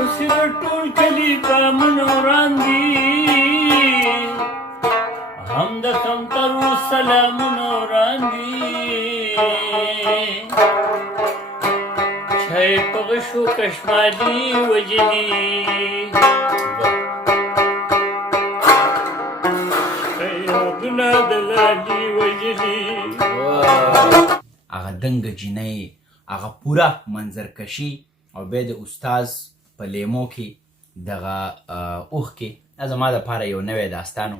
اوس د ټول کلي بامونه وران دي هم د کمترو سلامونه وران دي چای په غشو کشمالي وجلي یادونه د لالي وجلي هغه دنګه جینۍ هغه پوره منظرکشي او بیا د استاز په لیمو کې دغه اوښکې دا زما دپاره یو نوی داستان و.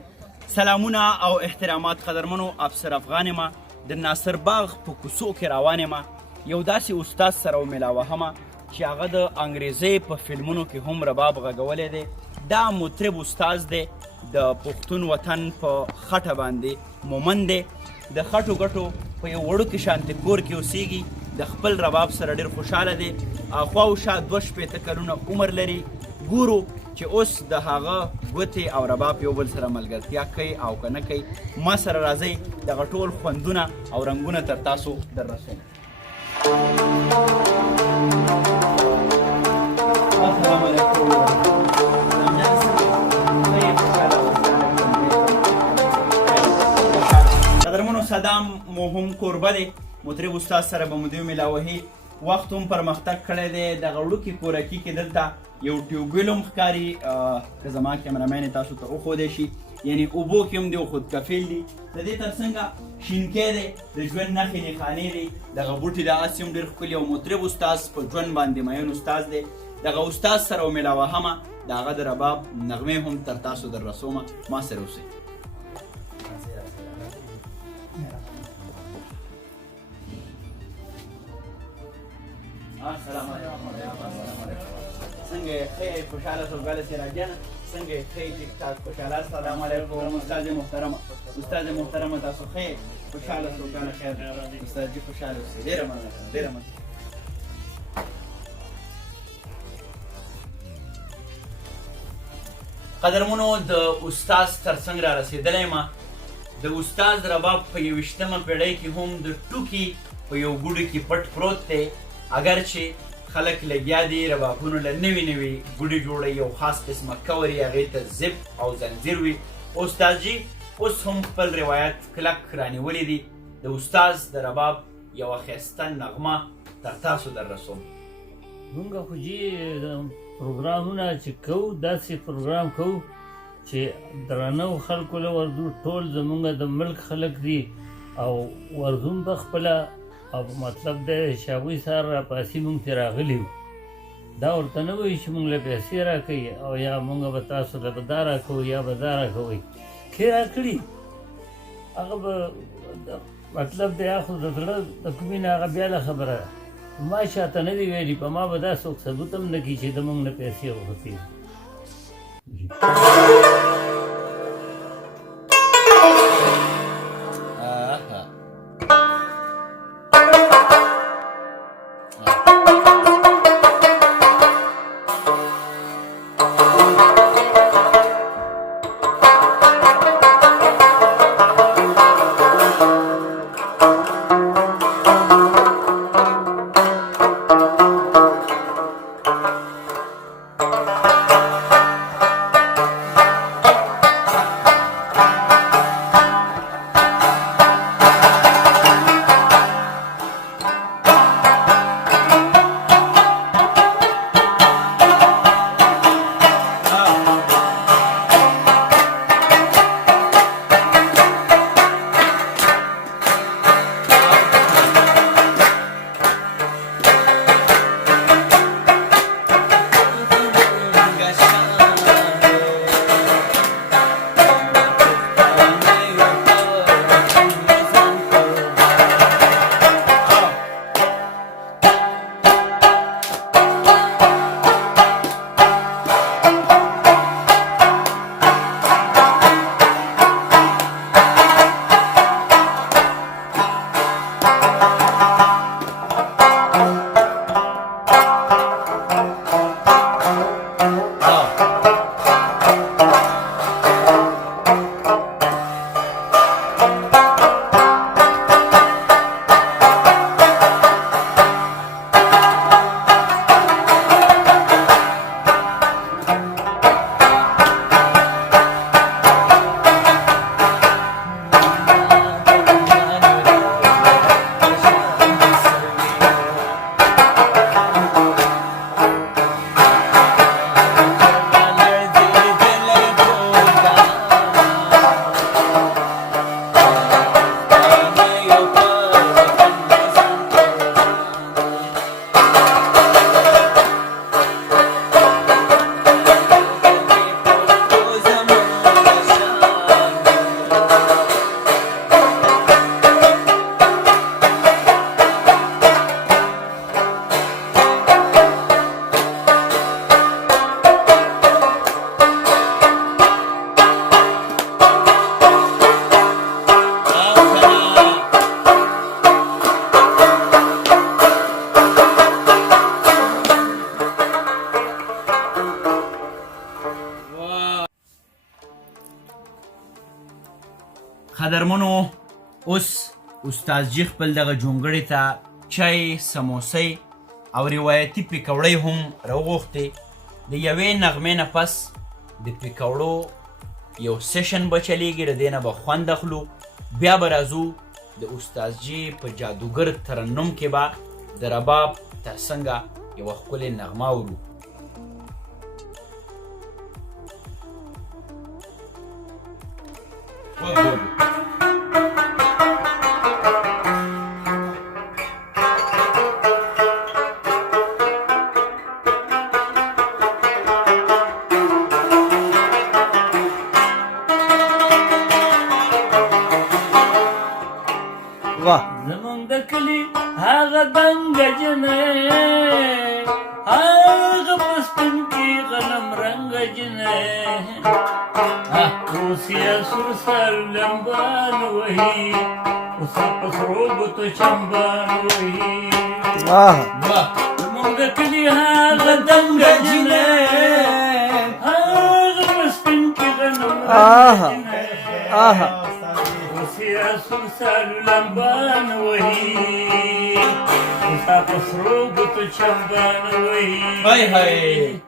سلامونه او احترامات قدرمنو افسر افغان یم د ناصر باغ په کوڅو کې روان یم یو داسې استاد سره ومیلاوهمه چې هغه د انګریزۍ په فلمونو کې هم رباب غږولی دی دا مطرب استاز دی د پښتون وطن په خټه باندې مومن دی د خټو ګټو په یو وړوکي شانتې کور کې اوسیږي د خپل رباب سره ډېر خوشحاله دی خواوشا 2 کلونه عمر لري ګورو چې اوس د هغه ګوتې او رباب یو بل سره ملګرتیا کوي او که نه کوي ما سره راځئ دغه ټول خوندونه او رنګونه تر تاسو در رسوم. السلام علیکم. قدرمنو صدام مو هم کوربه دی مطرب استاد سره به مو دوی میلاوهي وخت هم پرمختګ کړی دی دغه وړوکي کورکي کې دلته یو ټیوبویل هم ښکاري که زما کیمرامین یې تاسو ته وښودی شي یعنې اوبو کې هم دی او خودکفیل دي د دې تر څنګه شینکی دی د ژوند نښې نښانې دي دغه بوټي د هسې هم ډېر ښکلي او مطرب استاز په ژوند باندې مین استاز دی دغه استاد سره ومیلاوهمه د هغه د رباب نغمې هم تر تاسو در رسومه ما سره اوسئ. السلام علیکم. څنګه یې ښه یې خوشحاله سوګله سراجانه څنګه یې ښه یې ټیک ټاک خوشحاله السلام علیکم استاد محترمه تاسو ښه یې خوشحاله سوګله خیر استاد جي خوشحاله اوسئ ډېره مننه ډېره مننه. قدرمنو د استاد تر څنګ را رسېدلی یم د استاد رباب په 21مه پېړۍ کې هم د ټوکي په یو ګوډو کې پټ پروت دی اگر چې خلک لګیا دي ربابونو له نوي نوي ګوډې جوړوي یو خاص قسمه کور یې هغې ته زپ او زنځیر وي استاد جي اوس هم خپل روایت کلک رانیولي دي د استاد د رباب یوه ښایسته نغمه تر تاسو در رسوم. مونږ خو جي پروګرامونه چې کوو داسې پروګرام کوو چې درانه خلکو له ورځو ټول زمونږ د ملک خلک دي او ورځو په خپله او مطلب دی چې هغوی سهار راپاسي مونږ ترې راغلي وو دا ورته نه وایي چې مونږ له پیسې راکوي او یا مونږ به تاسو له به دا راکوو یا به دا راکوئ ښې راکړي هغه به مطلب دی خو د زړه د کومې نه هغه بیاله خبره ده ما شاته نه دي ویلي په ما به دا څوک ثبوت هم نه کړي چې د مونږ نه پیسې وغوښتې قدرمنو اوس استاد جی خپل دغه جونګړې ته چای سموسۍ او روایتي پیکوړۍ هم راوغوښتې د یوې نغمې نه پس د پیکوړو یو سیشن به چلیږي د دې نه به خوند اخلو بیا به راځو د استاد جی په جادوګر ترنم کې به د رباب تر څنګه یوه ښکلې نغمه اورو زمونږ د کلي هغه دنګه جنۍ هغه په سپین کې غنم رنګه جنۍ اوس یې سور سر لمبان وهي اوس په سرو ګوتو چمبان وهي زمونږ د کلي هغه دنګه جنۍ هغه په سپین کې غنم رنګه جنۍ سور سالو لمبان وهي اوسا په سرو ګوتو چمبان وهي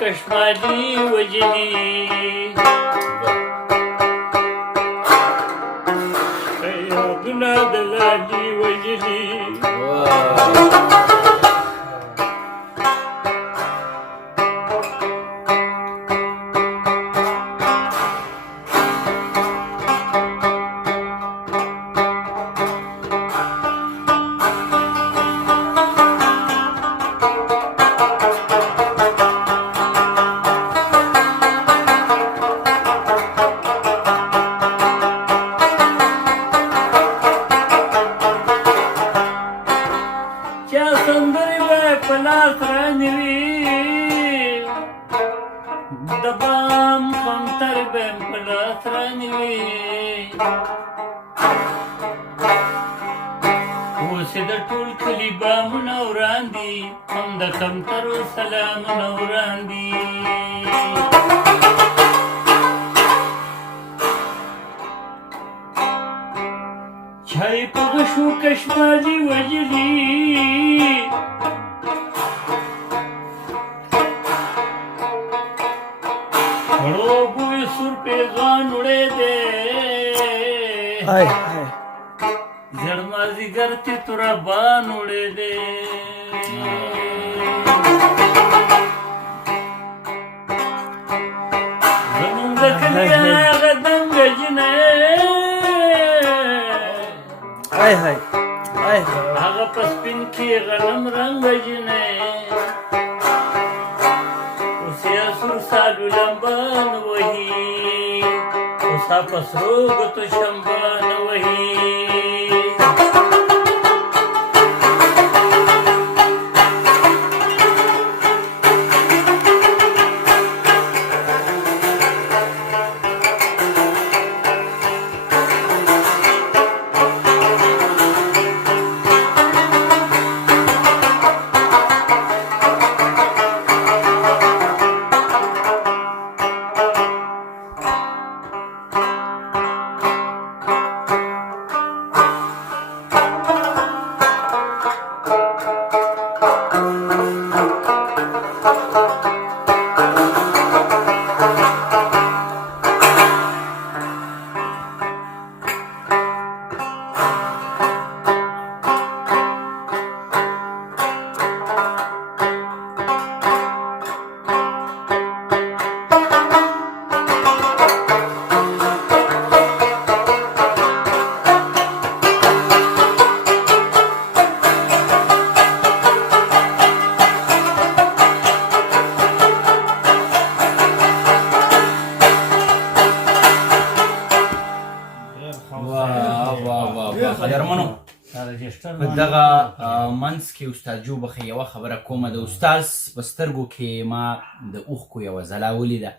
کشمالی وجلی یادونه د لالي وجلی چای په غشو کشمالي وجلي خړو بوی سور پیغان وړې دې زړ مازیګر ته تورا بان وړې دې زمونږ د کلي هغه دنګه جنۍ هغه په سپین کې غنم رنګه جنۍ اوس یې سور سالو لمبان وهي اوسا په سرو ګوتو چمبان وهي قدرمنو په دغه منځ کې استاد جو بخې یوه خبره کومه د استاز په سترګو کې ما د اوښکو یوه ځلا ولیده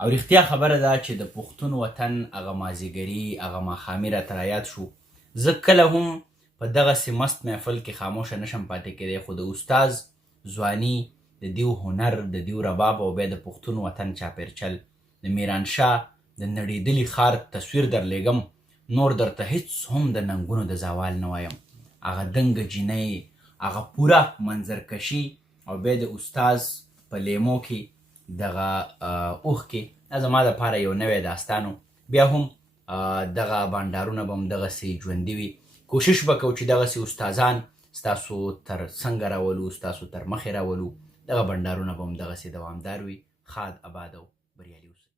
او رښتیا خبره ده چې د پښتون وطن هغه مازدیګري هغه ماښامي راته رایاد شو. زه کله هم په دغسې مست محفل کې خاموشه نشم پاتې کېدی، خو د استاز ځواني، د دیو هنر، د دیو رباب او بیا د پښتون وطن چاپېرچل، د میرانشاه د نړېدلي ښار تصویر درلیږم، نور درته هېڅ هم د ننګونو د زوال نه وایم. هغه دنګه جینۍ، هغه پوره منظرکشي او بیا د استاز په لیمو کې دغه اوښکې، دا زما دپاره یو نوی داستان و. بیا هم دغه بانډارونه به هم دغسې ژوندي وي. کوشش به کوو چې دغسې استادان ستاسو تر څنګه راولو، ستاسو تر مخې راولو. دغه بانډارونه به هم دغسې دوامدار وي. ښاد، اباد او بریالي اوسئ.